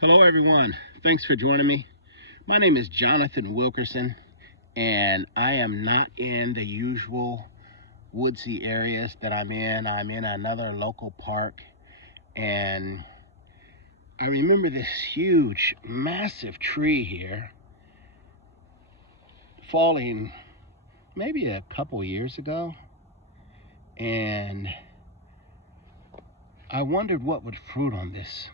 Hello everyone, thanks for joining me. My name is Jonathan Wilkerson and I am not in the usual woodsy areas that I'm in. I'm in another local park, and I remember this huge, massive tree here falling maybe a couple years ago, and I wondered what would fruit on this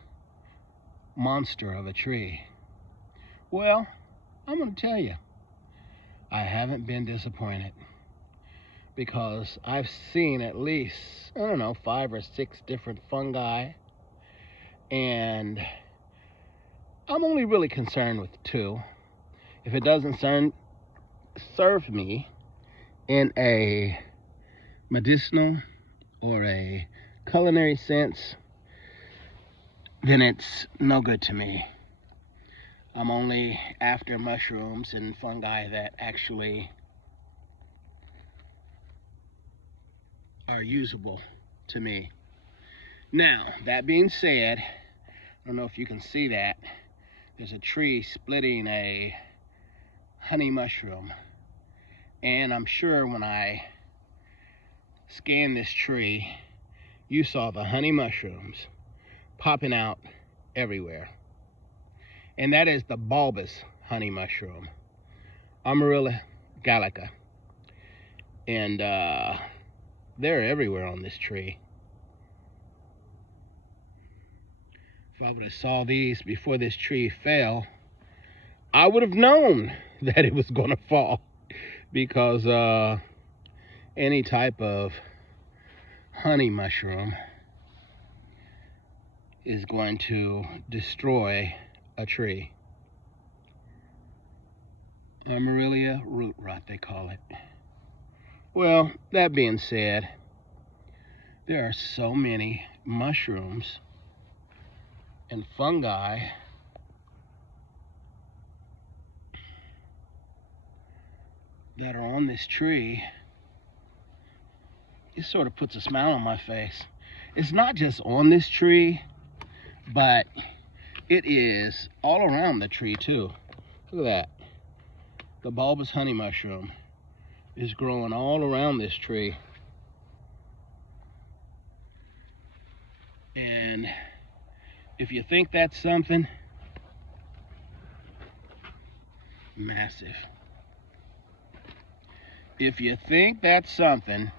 monster of a tree. Well, I'm going to tell you, I haven't been disappointed, because I've seen at least, I don't know, 5 or 6 different fungi, and I'm only really concerned with 2. If it doesn't serve me in a medicinal or a culinary sense, then it's no good to me. I'm only after mushrooms and fungi that actually are usable to me. Now, that being said, I don't know if you can see that. There's a tree splitting a honey mushroom. And I'm sure when I scanned this tree, you saw the honey mushrooms popping out everywhere. And that is the bulbous honey mushroom, Armillaria gallica. And they're everywhere on this tree. If I would have saw these before this tree fell, I would have known that it was going to fall, because any type of honey mushroom is going to destroy a tree. Armillaria root rot, they call it. Well, that being said, there are so many mushrooms and fungi that are on this tree. It sort of puts a smile on my face. It's not just on this tree, but it is all around the tree too. Look at that. The bulbous honey mushroom is growing all around this tree. And if you think that's something, massive. If you think that's something,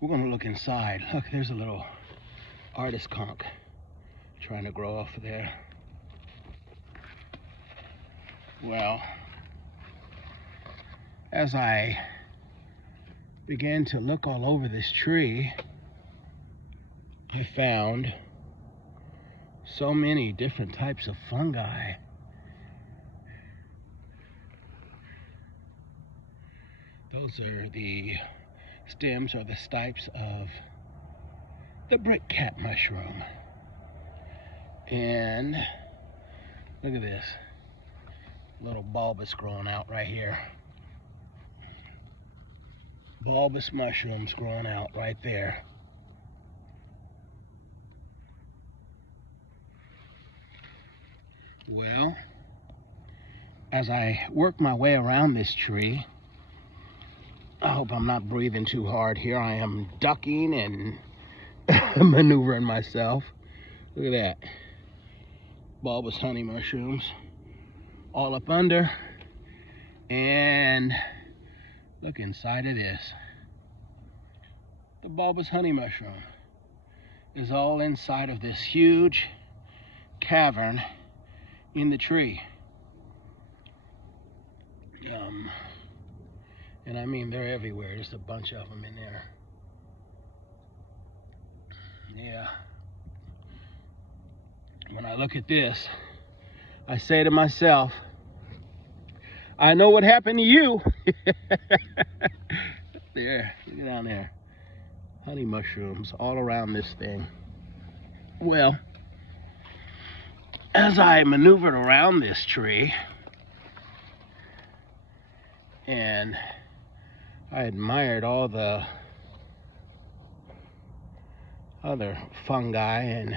we're going to look inside. Look, there's a little artist conch trying to grow off of there. Well, as I began to look all over this tree, I found so many different types of fungi. Those are the stems or the stipes of the brick cat mushroom. And look at this little bulbous growing out right here. Bulbous mushrooms growing out right there. Well, as I work my way around this tree, I hope I'm not breathing too hard here. I am ducking and maneuvering myself. Look at that. Bulbous honey mushrooms all up under. And look inside of this. The bulbous honey mushroom is all inside of this huge cavern in the tree. And I mean, they're everywhere. There's a bunch of them in there. Yeah. When I look at this, I say to myself, I know what happened to you. There, look down there. Honey mushrooms all around this thing. Well, as I maneuvered around this tree, and I admired all the other fungi and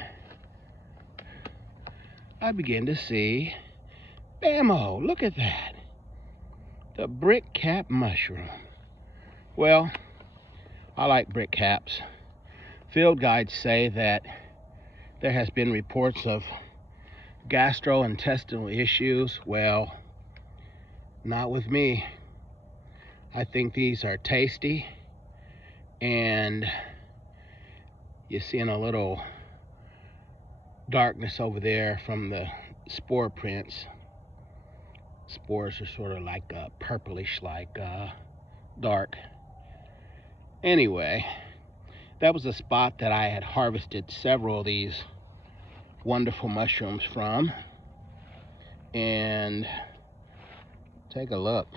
I begin to see, bammo, look at that. The brick cap mushroom. Well, I like brick caps. Field guides say that there has been reports of gastrointestinal issues. Well, not with me. I think these are tasty, and you're seeing a little darkness over there from the spore prints. Spores are sort of like purplish, like dark. Anyway, that was a spot that I had harvested several of these wonderful mushrooms from. And take a look.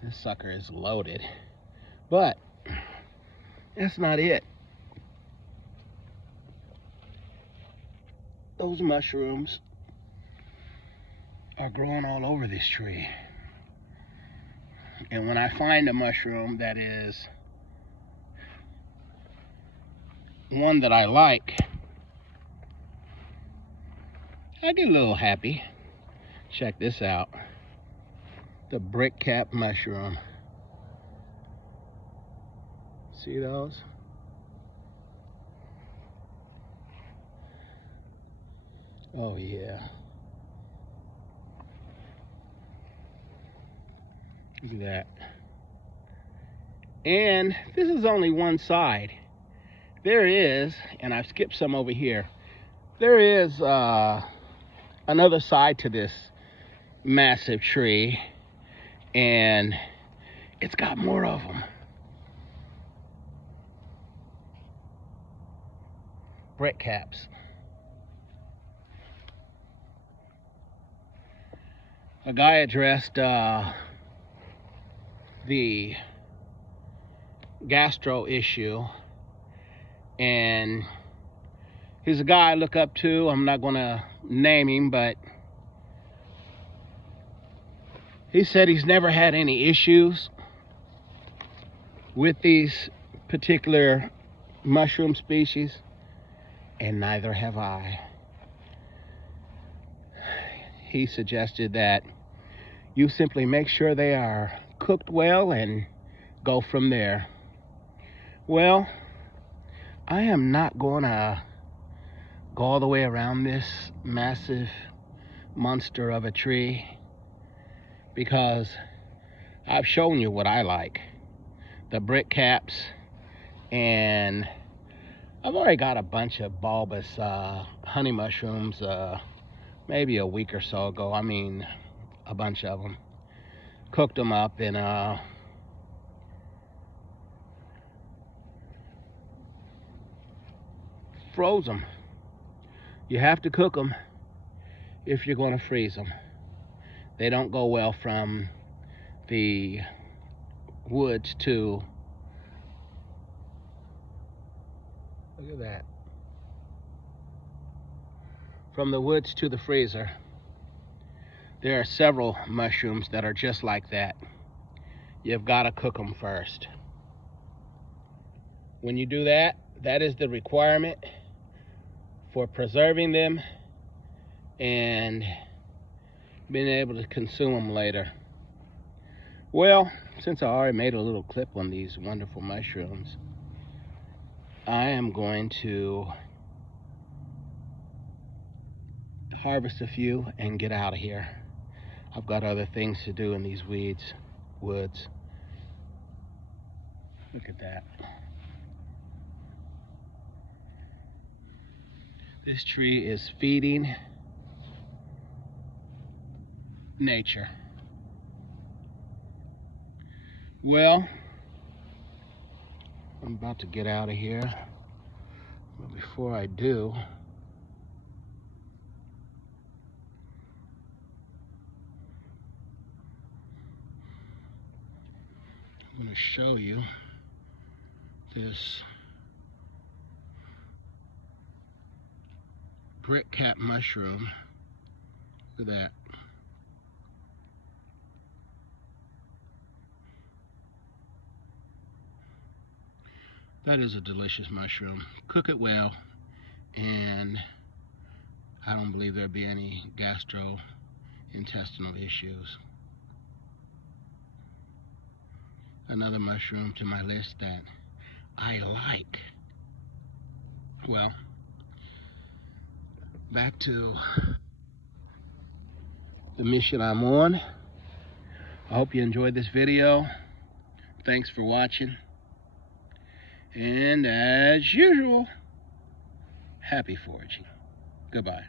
This sucker is loaded. But that's not it. Those mushrooms are growing all over this tree. And when I find a mushroom that is one that I like, I get a little happy. Check this out. The brick cap mushroom. See those? Oh yeah. Look at that. And this is only one side. There is, and I've skipped some over here, there is another side to this massive tree, and it's got more of them. Brick caps. A guy addressed the gastro issue, and he's a guy I look up to. I'm not gonna name him, but he said he's never had any issues with these particular mushroom species, and neither have I. He suggested that you simply make sure they are cooked well and go from there. Well, I am not gonna go all the way around this massive monster of a tree, because I've shown you what I like. The brick caps, and I've already got a bunch of bulbous honey mushrooms maybe a week or so ago. I mean, a bunch of them. Cooked them up and froze them. You have to cook them if you're going to freeze them. They don't go well from the woods to, look at that, from the woods to the freezer. There are several mushrooms that are just like that. You've got to cook them first. When you do that, that is the requirement for preserving them and being able to consume them later. Well, since I already made a little clip on these wonderful mushrooms, I am going to harvest a few and get out of here. I've got other things to do in these woods. Look at that. This tree is feeding nature. Well, I'm about to get out of here, but before I do, I'm going to show you this brick cap mushroom. Look at that. That is a delicious mushroom. Cook it well and I don't believe there'll be any gastrointestinal issues. Another mushroom to my list that I like. Well, back to the mission I'm on. I hope you enjoyed this video. Thanks for watching. And as usual, happy foraging. Goodbye.